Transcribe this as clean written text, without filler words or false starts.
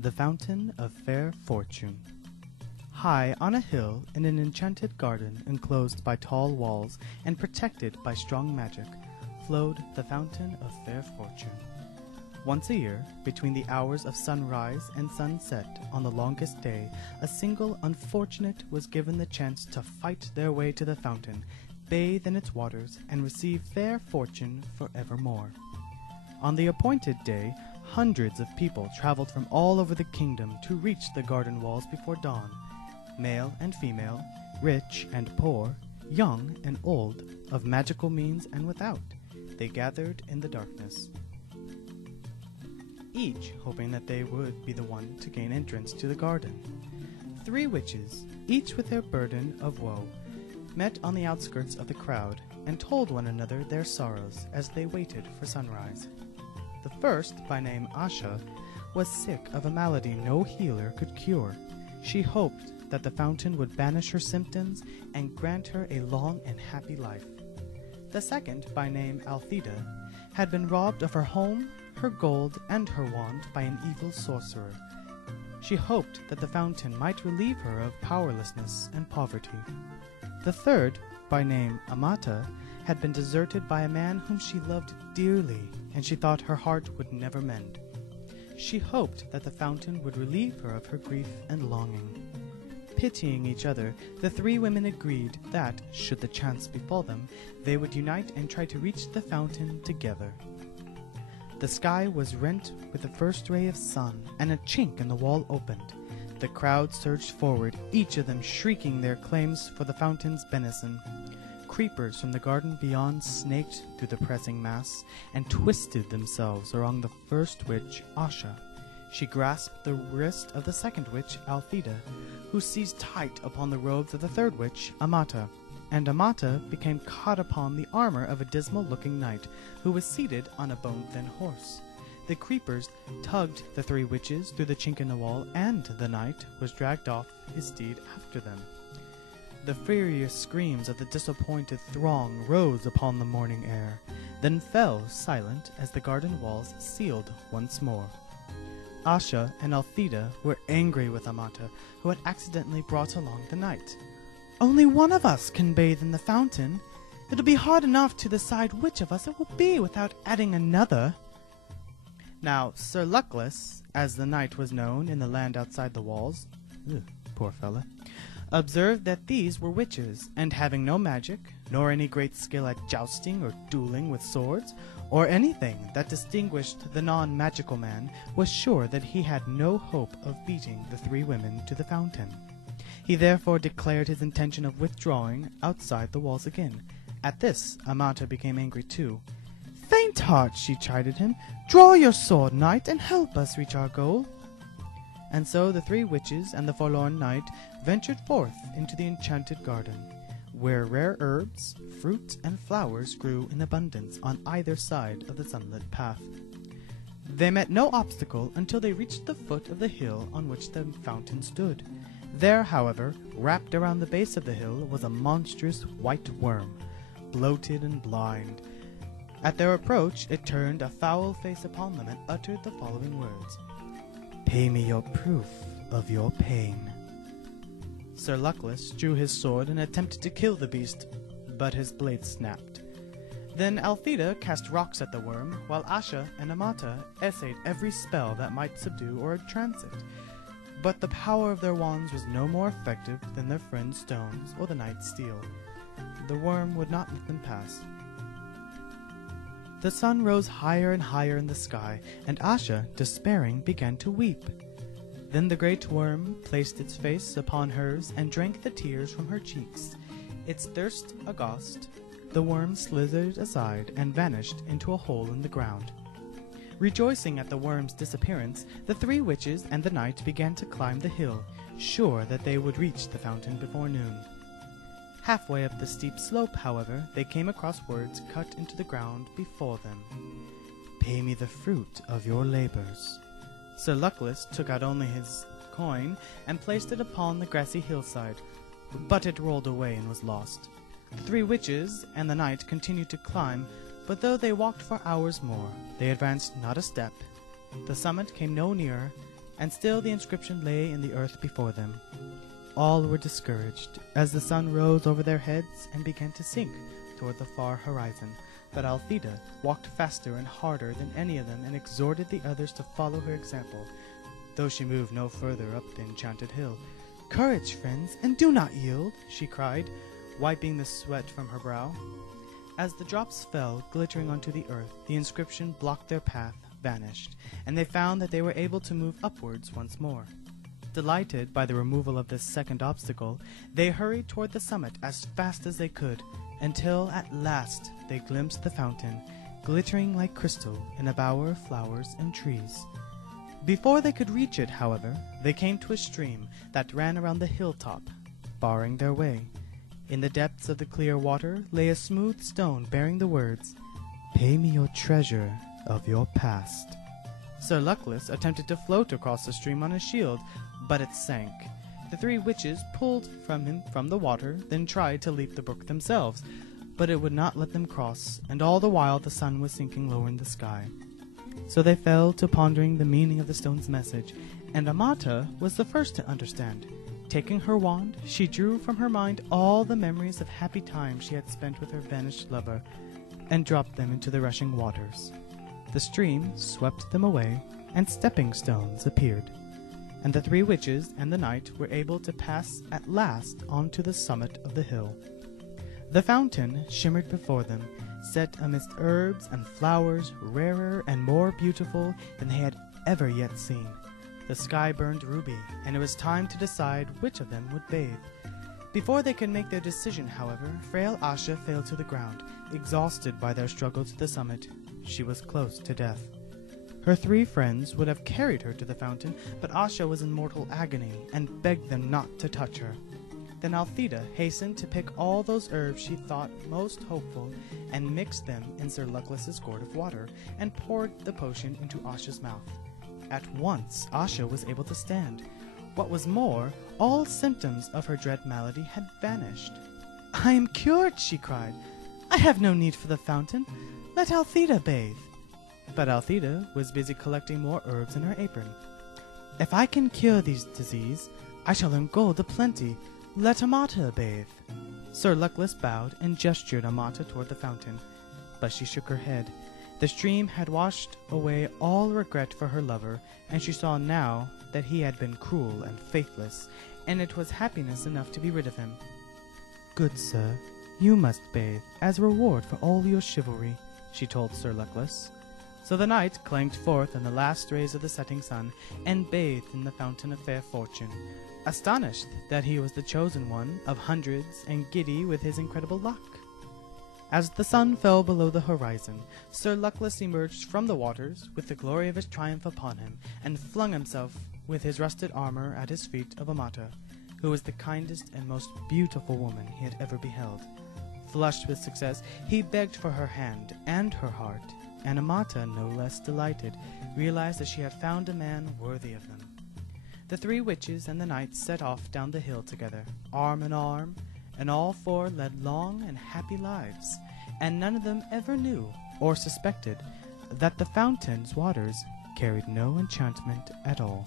The Fountain of Fair Fortune. High on a hill in an enchanted garden enclosed by tall walls and protected by strong magic, flowed the Fountain of Fair Fortune. Once a year, between the hours of sunrise and sunset on the longest day, a single unfortunate was given the chance to fight their way to the fountain, bathe in its waters, and receive fair fortune forevermore. On the appointed day, hundreds of people traveled from all over the kingdom to reach the garden walls before dawn. Male and female, rich and poor, young and old, of magical means and without, they gathered in the darkness, each hoping that they would be the one to gain entrance to the garden. 3 witches, each with their burden of woe, met on the outskirts of the crowd and told one another their sorrows as they waited for sunrise. The first, by name Asha, was sick of a malady no healer could cure. She hoped that the fountain would banish her symptoms and grant her a long and happy life. The second, by name Althea, had been robbed of her home, her gold, and her wand by an evil sorcerer. She hoped that the fountain might relieve her of powerlessness and poverty. The third, by name Amata, had been deserted by a man whom she loved dearly, and she thought her heart would never mend. She hoped that the fountain would relieve her of her grief and longing. Pitying each other, the 3 women agreed that, should the chance befall them, they would unite and try to reach the fountain together. The sky was rent with the first ray of sun, and a chink in the wall opened. The crowd surged forward, each of them shrieking their claims for the fountain's benison. Creepers from the garden beyond snaked through the pressing mass and twisted themselves around the first witch, Asha. She grasped the wrist of the second witch, Althea, who seized tight upon the robes of the third witch, Amata, and Amata became caught upon the armor of a dismal-looking knight, who was seated on a bone-thin horse. The creepers tugged the 3 witches through the chink in the wall, and the knight was dragged off his steed after them. The furious screams of the disappointed throng rose upon the morning air, then fell silent as the garden walls sealed once more. Asha and Althea were angry with Amata, who had accidentally brought along the knight. "Only one of us can bathe in the fountain. It'll be hard enough to decide which of us it will be without adding another." Now, Sir Luckless, as the knight was known in the land outside the walls, poor fella, observed that these were witches, and having no magic, nor any great skill at jousting or dueling with swords, or anything that distinguished the non-magical man, was sure that he had no hope of beating the 3 women to the fountain. He therefore declared his intention of withdrawing outside the walls again. At this, Amata became angry too. "Faint heart," she chided him, "draw your sword, knight, and help us reach our goal." And so the 3 witches and the forlorn knight ventured forth into the enchanted garden, where rare herbs, fruit, and flowers grew in abundance on either side of the sunlit path. They met no obstacle until they reached the foot of the hill on which the fountain stood. There, however, wrapped around the base of the hill was a monstrous white worm, bloated and blind. At their approach it turned a foul face upon them and uttered the following words: "Pay me your proof of your pain." Sir Luckless drew his sword and attempted to kill the beast, but his blade snapped. Then Althea cast rocks at the worm, while Asha and Amata essayed every spell that might subdue or entrance it. But the power of their wands was no more effective than their friend's stones or the knight's steel. The worm would not let them pass. The sun rose higher and higher in the sky, and Asha, despairing, began to weep. Then the great worm placed its face upon hers and drank the tears from her cheeks. Its thirst aghast, the worm slithered aside and vanished into a hole in the ground. Rejoicing at the worm's disappearance, the 3 witches and the knight began to climb the hill, sure that they would reach the fountain before noon. Halfway up the steep slope, however, they came across words cut into the ground before them. "Pay me the fruit of your labors." Sir Luckless took out only his coin and placed it upon the grassy hillside, but it rolled away and was lost. The 3 witches and the knight continued to climb, but though they walked for hours more, they advanced not a step. The summit came no nearer, and still the inscription lay in the earth before them. All were discouraged, as the sun rose over their heads and began to sink toward the far horizon. But Althea walked faster and harder than any of them, and exhorted the others to follow her example, though she moved no further up the enchanted hill. "Courage, friends, and do not yield," she cried, wiping the sweat from her brow. As the drops fell, glittering onto the earth, the inscription blocked their path, vanished, and they found that they were able to move upwards once more. Delighted by the removal of this second obstacle, they hurried toward the summit as fast as they could, until at last they glimpsed the fountain, glittering like crystal in a bower of flowers and trees. Before they could reach it, however, they came to a stream that ran around the hilltop, barring their way. In the depths of the clear water lay a smooth stone bearing the words, "Pay me your treasure of your past." Sir Luckless attempted to float across the stream on his shield, but it sank. The three witches pulled him from the water, then tried to leap the brook themselves, but it would not let them cross, and all the while the sun was sinking lower in the sky. So they fell to pondering the meaning of the stone's message, and Amata was the first to understand. Taking her wand, she drew from her mind all the memories of happy times she had spent with her vanished lover, and dropped them into the rushing waters. The stream swept them away, and stepping stones appeared, and the three witches and the knight were able to pass at last on to the summit of the hill. The fountain shimmered before them, set amidst herbs and flowers rarer and more beautiful than they had ever yet seen. The sky burned ruby, and it was time to decide which of them would bathe. Before they could make their decision, however, frail Asha fell to the ground, exhausted by their struggle to the summit. She was close to death. Her three friends would have carried her to the fountain, but Asha was in mortal agony, and begged them not to touch her. Then Althea hastened to pick all those herbs she thought most hopeful, and mixed them in Sir Luckless's gourd of water, and poured the potion into Asha's mouth. At once Asha was able to stand. What was more, all symptoms of her dread malady had vanished. "I am cured," she cried. "I have no need for the fountain. Let Althea bathe." But Althea was busy collecting more herbs in her apron. "If I can cure these disease, I shall earn gold aplenty. Let Amata bathe." Sir Luckless bowed and gestured Amata toward the fountain, but she shook her head. The stream had washed away all regret for her lover, and she saw now that he had been cruel and faithless, and it was happiness enough to be rid of him. "Good sir, you must bathe, as a reward for all your chivalry," she told Sir Luckless. So the knight clanked forth in the last rays of the setting sun, and bathed in the fountain of fair fortune, astonished that he was the chosen one of hundreds, and giddy with his incredible luck. As the sun fell below the horizon, Sir Luckless emerged from the waters with the glory of his triumph upon him, and flung himself with his rusted armor at his feet of Amata, who was the kindest and most beautiful woman he had ever beheld. Flushed with success, he begged for her hand and her heart, and Amata, no less delighted, realized that she had found a man worthy of them. The three witches and the knight set off down the hill together, arm in arm, and all four led long and happy lives, and none of them ever knew or suspected that the fountain's waters carried no enchantment at all.